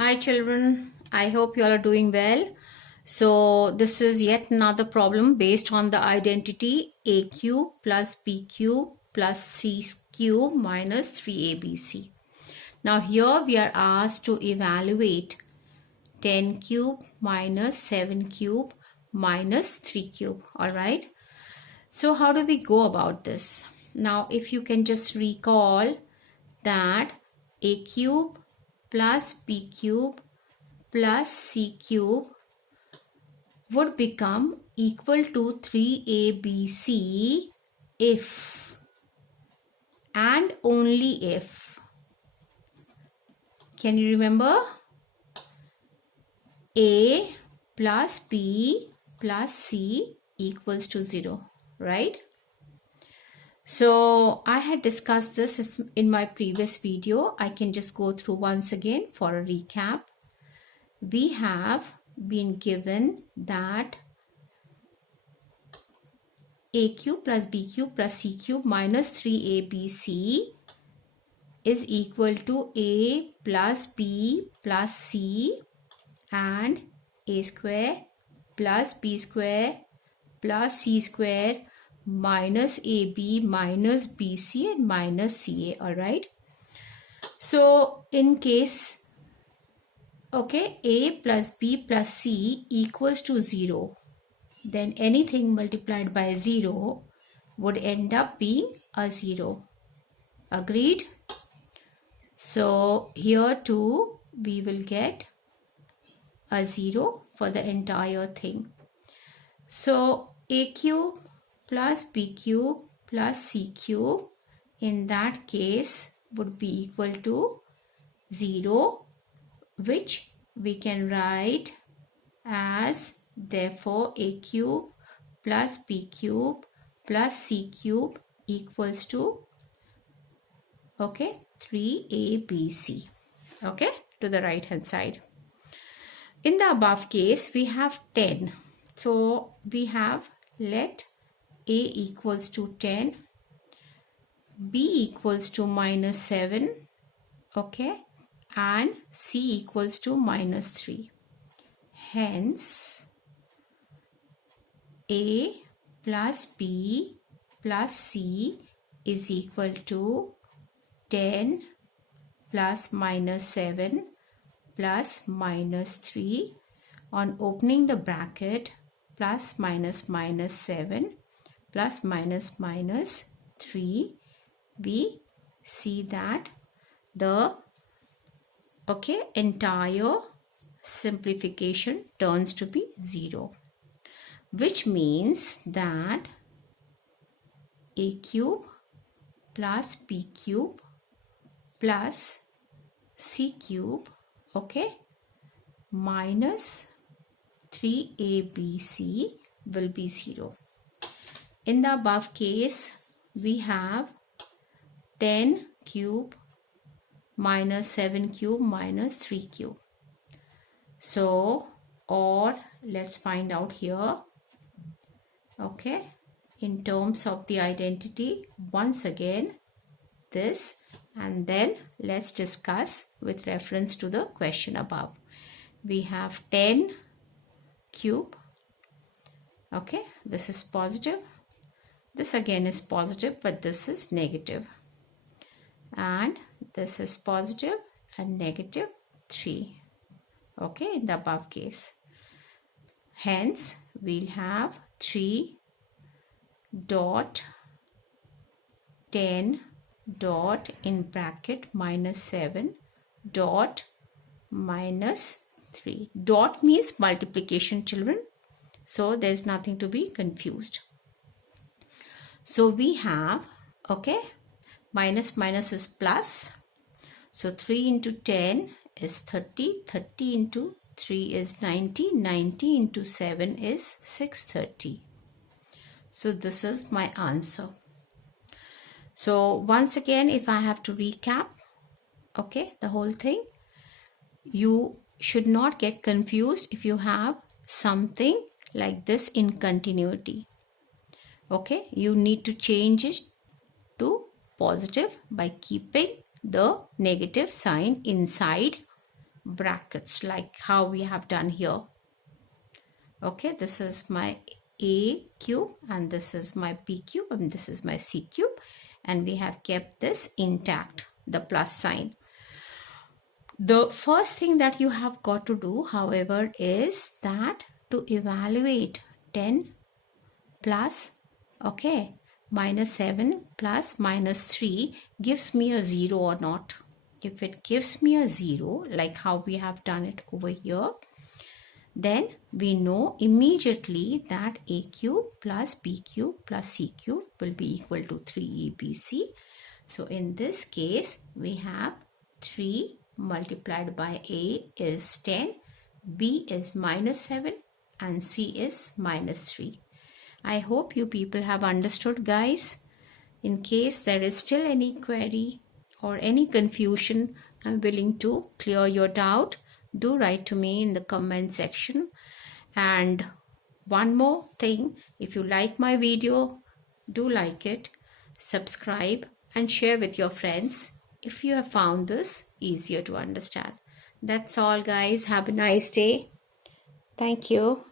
Hi children, I hope you all are doing well. So this is yet another problem based on the identity a cube plus b cube plus c cube minus 3abc. Now here we are asked to evaluate 10 cube minus 7 cube minus 3 cube. Alright. So how do we go about this? Now if you can just recall that a cube plus b cube plus c cube would become equal to 3abc if and only if. Can you remember? A plus b plus c equals to 0, right? So I had discussed this in my previous video. I can just go through once again for a recap. We have been given that a cube plus b cube plus c cube minus 3abc is equal to a plus b plus c and a square plus b square plus c square minus ab minus bc and minus ca. All right. So in case a plus b plus c equals to 0, then anything multiplied by 0 would end up being a 0. Agreed? So here too we will get a 0 for the entire thing. So a cube plus b cube plus c cube in that case would be equal to 0, which we can write as therefore a cube plus b cube plus c cube equals to 3abc, to the right hand side. In the above case we have 10, so we have let a equals to 10, b equals to minus 7, and c equals to minus 3. Hence, a plus b plus c is equal to 10 plus minus 7 plus minus 3 on opening the bracket plus minus minus 7 plus minus minus 3. We see that the entire simplification turns to be 0, which means that a cube plus b cube plus c cube minus 3abc will be 0. In the above case we have 10 cube minus 7 cube minus 3 cube. So, or let's find out here, in terms of the identity, once again this, and then let's discuss with reference to the question above. We have 10 cube, this is positive, this again is positive, but this is negative, and this is positive and negative 3, in the above case. Hence we'll have 3 dot 10 dot in bracket minus 7 dot minus 3. Dot means multiplication, children, so there's nothing to be confused. So we have minus minus is plus, so 3 into 10 is 30, 30 into 3 is 90, 90 into 7 is 630. So this is my answer. So once again, if I have to recap the whole thing, you should not get confused if you have something like this in continuity. You need to change it to positive by keeping the negative sign inside brackets like how we have done here. Okay, this is my A cube and this is my B cube and this is my C cube, and we have kept this intact, the plus sign. The first thing that you have got to do, however, is that to evaluate 10 plus, okay, minus 7 plus minus 3 gives me a 0 or not. If it gives me a 0, like how we have done it over here, then we know immediately that A cube plus B cube plus C cube will be equal to 3ABC. So in this case, we have 3 multiplied by A is 10, B is minus 7 and C is minus 3. I hope you people have understood, guys. In case there is still any query or any confusion, I'm willing to clear your doubt. Do write to me in the comment section. And one more thing, if you like my video, do like it, subscribe and share with your friends if you have found this easier to understand. That's all, guys. Have a nice day. Thank you.